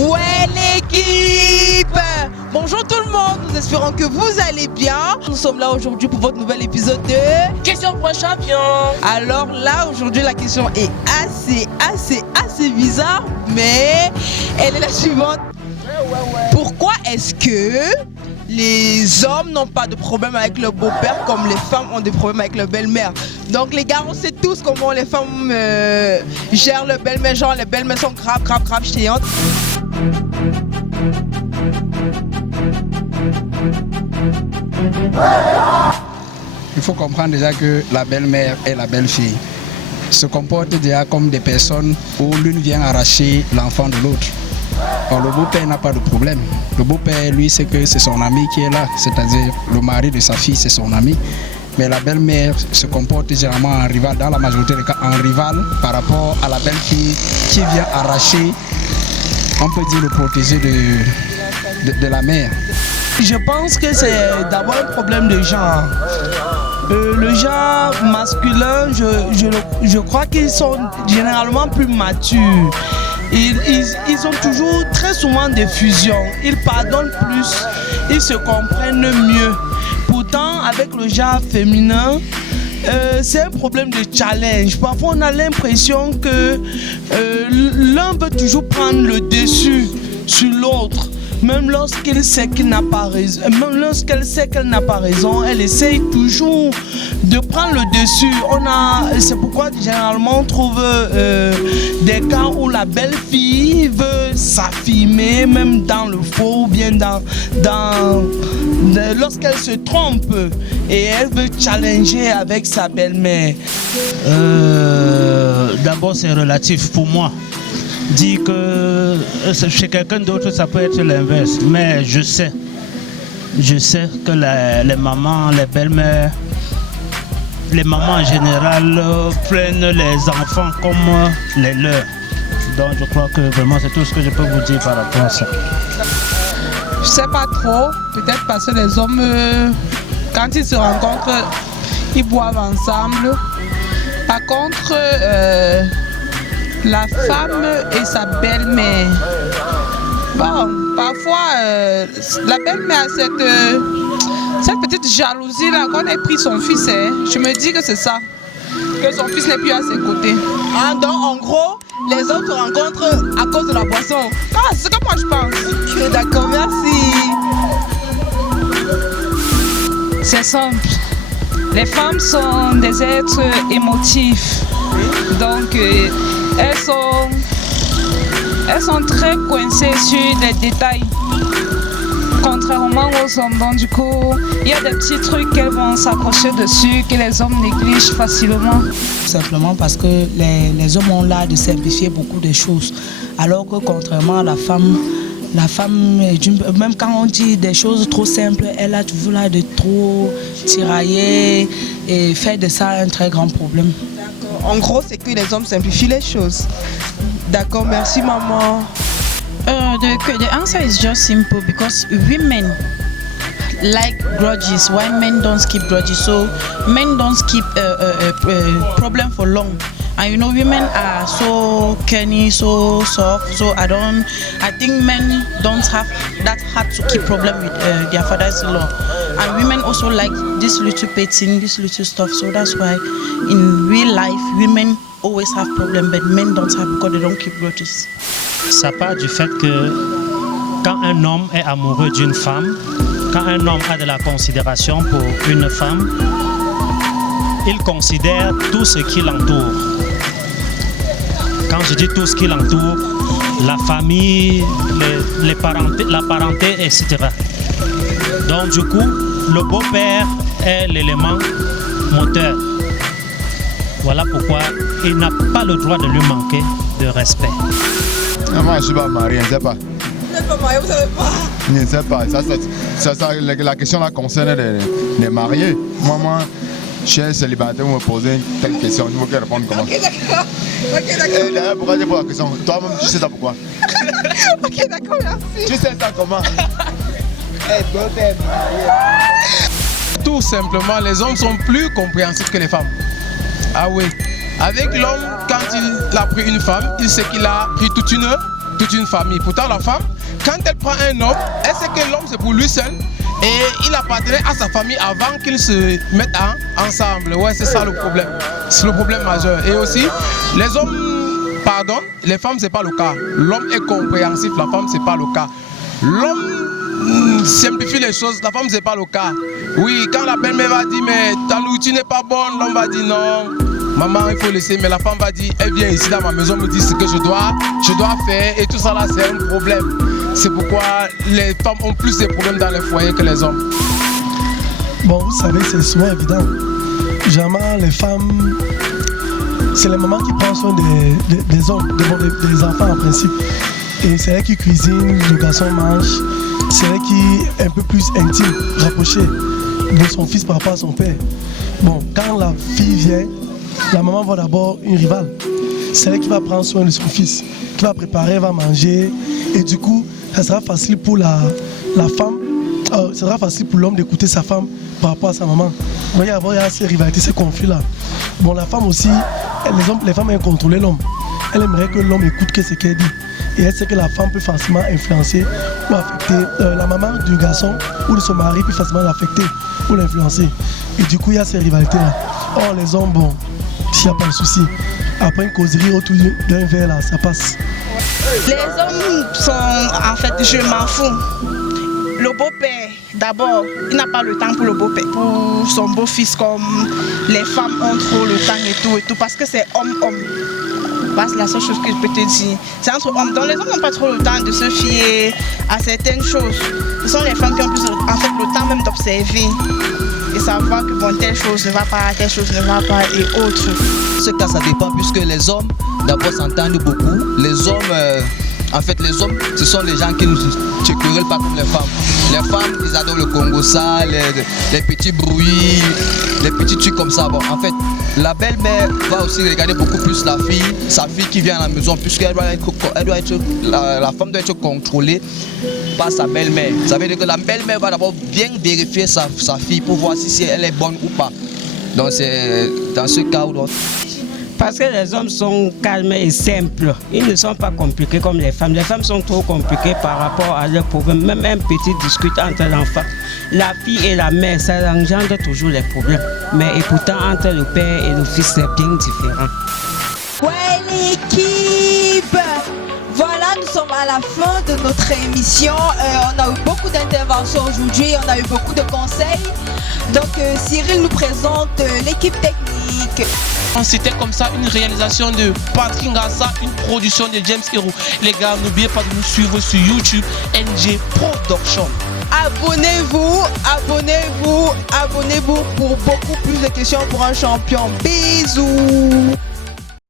Ouais l'équipe! Bonjour tout le monde, nous espérons que vous allez bien. Nous sommes là aujourd'hui pour votre nouvel épisode de Question pour un champion. Alors là aujourd'hui la question est assez bizarre, mais elle est la suivante. Pourquoi est-ce que les hommes n'ont pas de problème avec leur beau-père comme les femmes ont des problèmes avec leur belle-mère? Donc les gars, on sait tous comment les femmes gèrent leur belle-mère. Genre les belles-mères sont grave chiantes. Il faut comprendre déjà que la belle-mère et la belle-fille se comportent déjà comme des personnes où l'une vient arracher l'enfant de l'autre. Or, le beau-père n'a pas de problème. Le beau-père, lui, c'est que c'est son ami qui est là, c'est-à-dire le mari de sa fille, c'est son ami. Mais la belle-mère se comporte généralement en rival, dans la majorité des cas en rival par rapport à la belle-fille qui vient arracher, on peut dire, le protégé de la mère. Je pense que c'est d'abord un problème de genre. Le genre masculin, je crois qu'ils sont généralement plus matures. Ils ont toujours très souvent des fusions. Ils pardonnent plus, ils se comprennent mieux. Pourtant, avec le genre féminin, c'est un problème de challenge. Parfois, on a l'impression que l'un veut toujours prendre le dessus sur l'autre. Même lorsqu'il sait qu'il n'a pas raison, même lorsqu'elle sait qu'elle n'a pas raison, elle essaye toujours de prendre le dessus. C'est pourquoi généralement on trouve des cas où la belle-fille veut s'affirmer, même dans le faux, ou bien lorsqu'elle se trompe et elle veut challenger avec sa belle-mère. D'abord, c'est relatif pour moi. Dire que chez quelqu'un d'autre, ça peut être l'inverse. Mais je sais que les mamans, les belles-mères, les mamans en général prennent les enfants comme les leurs. Donc je crois que vraiment c'est tout ce que je peux vous dire par rapport à ça. Je sais pas trop, peut-être parce que les hommes, quand ils se rencontrent, ils boivent ensemble. Par contre, la femme et sa belle-mère. Bon, parfois, la belle-mère a cette petite jalousie-là qu'on ait pris son fils. Je me dis que c'est ça, que son fils n'est plus à ses côtés. Ah, donc en gros, les hommes se rencontrent à cause de la boisson. Ah, c'est comme moi je pense. Ok, d'accord, merci. C'est simple. Les femmes sont des êtres émotifs. Donc, elles sont très coincées sur des détails. Contrairement aux hommes, donc du coup, il y a des petits trucs qu'elles vont s'accrocher dessus que les hommes négligent facilement. Simplement parce que les hommes ont l'art de simplifier beaucoup de choses. Alors que contrairement à la femme, même quand on dit des choses trop simples, elle a toujours l'art de trop tirailler et faire de ça un très grand problème. En gros, c'est que les hommes simplifient les choses. D'accord, merci maman. The answer is just simple because women like grudges, while men don't keep grudges. So men don't keep problem for long. And you know, women are so canny, so soft. So I think men don't have that hard to keep problem with their fathers-in-law. And women also like this little petting, this little stuff. So that's why in real life, women always have problem, but men don't have because they don't keep grudges. Ça part du fait que quand un homme est amoureux d'une femme, quand un homme a de la considération pour une femme, il considère tout ce qui l'entoure. Quand je dis tout ce qui l'entoure, la famille, la parenté, etc. Donc du coup, le beau-père est l'élément moteur. Voilà pourquoi il n'a pas le droit de lui manquer de respect. Moi, je ne suis pas marié, je ne sais pas. Vous n'êtes pas marié, vous ne savez pas? Je ne sais pas. La question là concerne les mariés. Moi, je suis célibataire, vous me posez une telle question, il faut que je réponde comment. Ok, d'accord. Et d'ailleurs, pourquoi tu poses la question? Toi-même, tu sais ça pourquoi? Ok, d'accord, merci. Tu sais ça comment? Tout simplement, les hommes sont plus compréhensifs que les femmes. Ah oui. Avec l'homme, quand il a pris une femme, il sait qu'il a pris toute une toute une famille. Pourtant, la femme, quand elle prend un homme, elle sait que l'homme c'est pour lui seul et il appartenait à sa famille avant qu'ils se mettent ensemble. Ouais, c'est ça le problème. C'est le problème majeur. Et aussi, les hommes pardonnent, les femmes c'est pas le cas. L'homme est compréhensif, la femme c'est pas le cas. L'homme simplifie les choses, la femme c'est pas le cas. Oui, quand la belle-mère va dire mais ta nourriture n'est pas bonne, l'homme va dire non. Maman, il faut laisser, mais la femme va dire, elle vient ici dans ma maison, me dit ce que je dois faire, et tout ça là, c'est un problème. C'est pourquoi les femmes ont plus de problèmes dans les foyers que les hommes. Bon, vous savez, c'est souvent évident. Généralement, les femmes, c'est les mamans qui prennent soin des hommes, des enfants en principe. Et c'est elle qui cuisine, le garçon mange. C'est elle qui est un peu plus intime, rapprochée de son fils par rapport à son père. Bon, quand la fille vient, la maman voit d'abord une rivale. C'est elle qui va prendre soin de son fils, qui va préparer, va manger. Et du coup, ça sera facile pour la femme, ça sera facile pour l'homme d'écouter sa femme par rapport à sa maman. Donc il y a ces rivalités, ces conflits-là. Bon, la femme aussi, les femmes aiment contrôler l'homme. Elle aimerait que l'homme écoute ce qu'elle dit. Et elle sait que la femme peut facilement influencer ou affecter la maman du garçon ou de son mari peut facilement l'affecter ou l'influencer. Et du coup, il y a ces rivalités-là. Or, les hommes, bon, s'il n'y a pas de souci, après une causerie autour d'un verre, là, ça passe. Les hommes sont, en fait, je m'en fous. Le beau-père, d'abord, il n'a pas le temps pour le beau-père, pour son beau-fils, comme les femmes ont trop le temps et tout, parce que c'est homme-homme. C'est la seule chose que je peux te dire. C'est entre hommes. Donc les hommes n'ont pas trop le temps de se fier à certaines choses. Ce sont les femmes qui ont plus en fait, le temps même d'observer et savoir que bon, telle chose ne va pas, telle chose ne va pas et autres. Ce cas, ça dépend puisque les hommes, d'abord, s'entendent beaucoup. Les hommes, en fait, les hommes, ce sont les gens qui ne se querellent pas comme les femmes. Les femmes, ils adorent le Congo ça, les petits bruits, les petits trucs comme ça. Bon, en fait, la belle-mère va aussi regarder beaucoup plus la fille, sa fille qui vient à la maison, puisqu'elle doit être, la femme doit être contrôlée par sa belle-mère. Ça veut dire que la belle-mère va d'abord bien vérifier sa fille pour voir si elle est bonne ou pas. Donc c'est dans ce cas où... Parce que les hommes sont calmes et simples. Ils ne sont pas compliqués comme les femmes. Les femmes sont trop compliquées par rapport à leurs problèmes. Même un petit dispute entre l'enfant, la fille et la mère, ça engendre toujours les problèmes. Mais et pourtant, entre le père et le fils, c'est bien différent. Ouais, l'équipe! Voilà, nous sommes à la fin de notre émission. On a eu beaucoup d'interventions aujourd'hui, on a eu beaucoup de conseils. Donc Cyril nous présente l'équipe technique. C'était comme ça une réalisation de Patrick Ngassa, une production de James Hero. Les gars, n'oubliez pas de nous suivre sur YouTube, NG Production. Abonnez-vous pour beaucoup plus de questions pour un champion. Bisous.